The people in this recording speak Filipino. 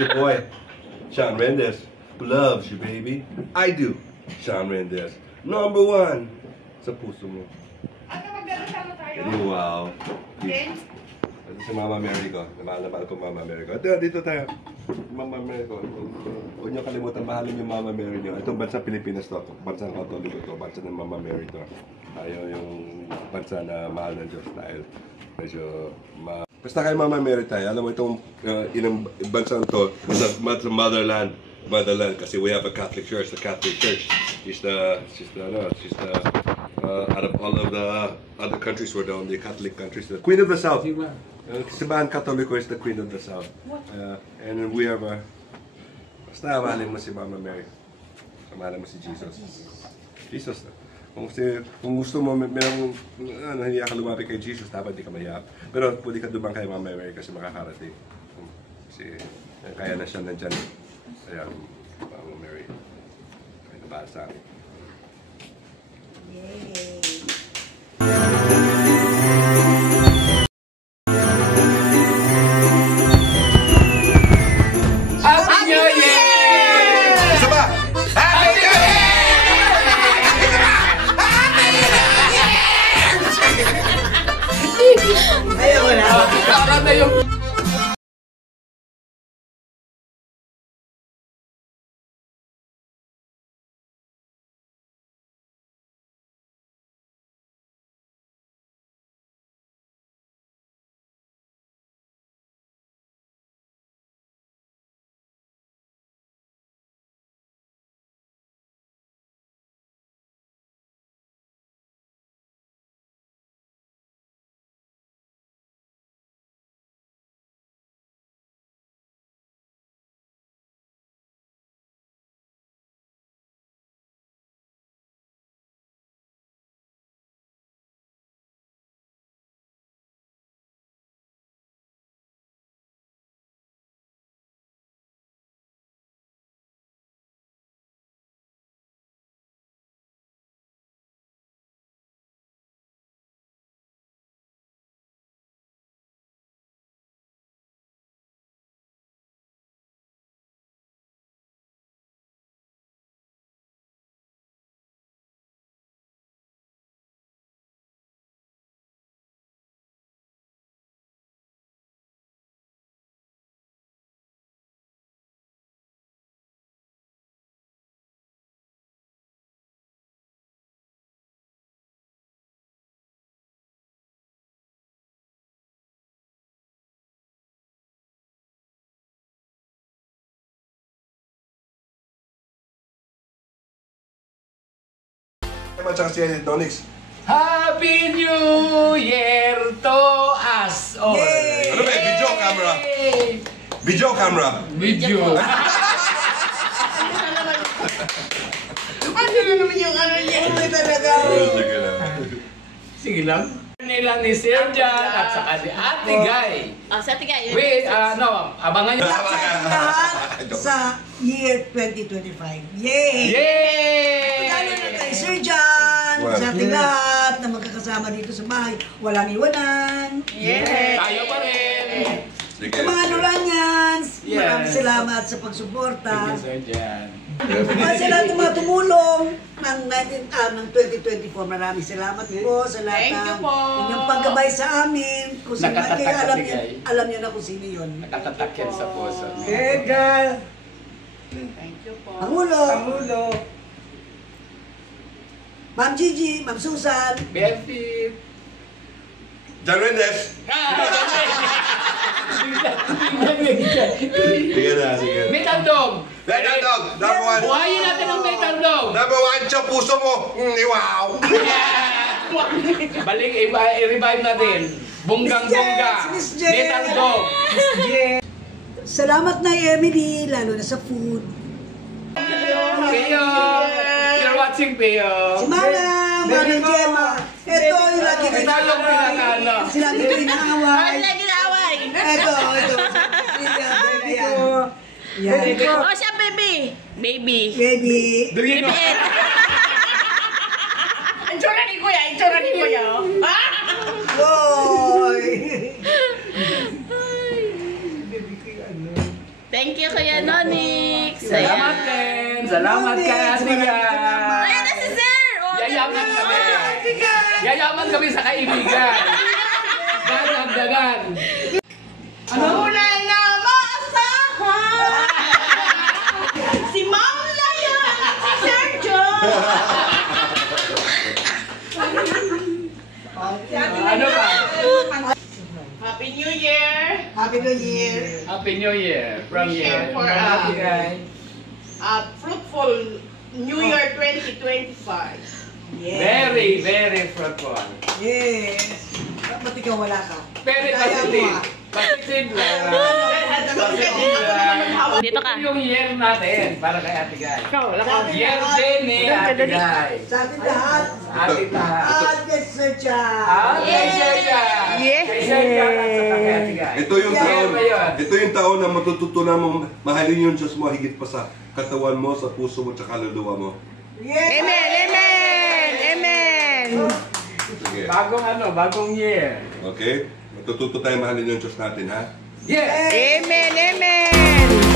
your boy, Shawn Mendes, who loves you, baby. I do, Shawn Mendes. Number 1 sa puso mo. Wow. Ito si Mama Mary ko. Mahal na mahal ko Mama Mary ko. Dito tayo. Mama Mary ko. Huwag niyo kalimutan, mahalin yung Mama Mary niyo. Ito bansa Pilipinas to. Bansang Katoliko to. Bansa ng Mama Mary to. Ayaw yung bansa na mahal ng Diyos dahil medyo basta kay Mama Mary tayo. Alam mo itong inang bansang to, motherland kasi we have a Catholic Church. The Catholic Church, she's the out of all of the other countries, we're the only Catholic countries. The Queen of the South. Simbahan Katoliko is the Queen of the South. And we have basta mahalin mo si Mama Mary. Mahalin mo si Jesus. Jesus na. Kung gusto mo, nahiya ka lumapit kay Jesus, dapat di ka mahiya. Pero pwede ka dumang kay Mama Mary kasi makakarating. Kasi kaya na siya nandyan. Kaya, Mama Mary, kaya nabahal sa akin. Yay! Happy New Year! Isa ba? Happy New Year! Ayaw na. Tara na yung... At saka si Donix. Happy New Year to us all! Ano ba? Video camera. Video camera. Video. Ano na naman yung ano niya? Ito talaga. Sige lang. Sige lang. Nila ni Sir Jan at saka si Ate Guy. Sa Ate Guy. Wait, abangan nyo. Lahat sa year 2025. Yay! Yay! Lalo na kay Sir Jan, sa ating lahat na magkakasama dito sa bahay. Walang iwanan. Yay! Tayo pa rin. Sige. Sa mga Noranians, Yes. maraming salamat sa pagsuporta. Thank you, Sir Jan. At sa lahat ng mga tumulong ng 2024, maraming salamat po sa lahat Thank you ng po. inyong paggabay sa amin. Kung sino man kayo, Nakatatak kasi, alam niyo na kung sino yun. Nakatatak yan sa puso. Egal! Thank you po. Pangulo! Pangulo. Ma'am Gigi, Ma'am Susan, BFP. Jan Mendes. Sige na, sige. Metal Dog. Metal Dog, number 1. Buhayin natin ang Metal Dog. Number 1 sa puso mo. Wow. Balik, i-revive natin. Bonggang-bongga. Miss Jen, Metal Dog. salamat na Emily, lalo na sa food. Peo. You're watching Peo. Si Mara, Mara Gemma. Ito yung lagi ko Ito yung pinakano. Sila dito inaaway. Lagi na away. Ito. Yan. Oh, siya baby. Baby. Baby. Do you know? Itsura ni Kuya. Itsura ni Kuya. Boy. Thank you, Kuya Nonix. Salamat din. Salamat kay Ate Guy. Ayan na si Sir. Oh, Yayaman kami. Yayaman kami sa kaibigan. Dagdagan. Ano? Tunay na maasahan. Si Ma'am Laya at si Sir John. Ano ba? Happy New Year. Happy New Year. Happy New Year from Share here. for Ate Guy. Fruitful New Year 2025. Very, very fruitful. Yes. Ba't ikaw wala ka? Very Kaya mo, positive. ah. Positive lang. Positive lang. Dito ka. Ito yung year natin para kay Ate Guy. Sabi Year lahat- din ni Ate Guy. Sa ating lahat. Ate lahat. At Sir John. Kay Sir John. Kay Sir John at saka kay Ate Guy. Ito yung Yeah. taon, Year ba yun? ito yung taon na matututunan mo mahalin yung Diyos mo higit pa sa katawan mo, sa puso mo, at kaluluwa mo. Yes. Sige. Bagong year. Okay? Matututo tayo mahalin yung Diyos natin, ha? Yes! Amen, amen.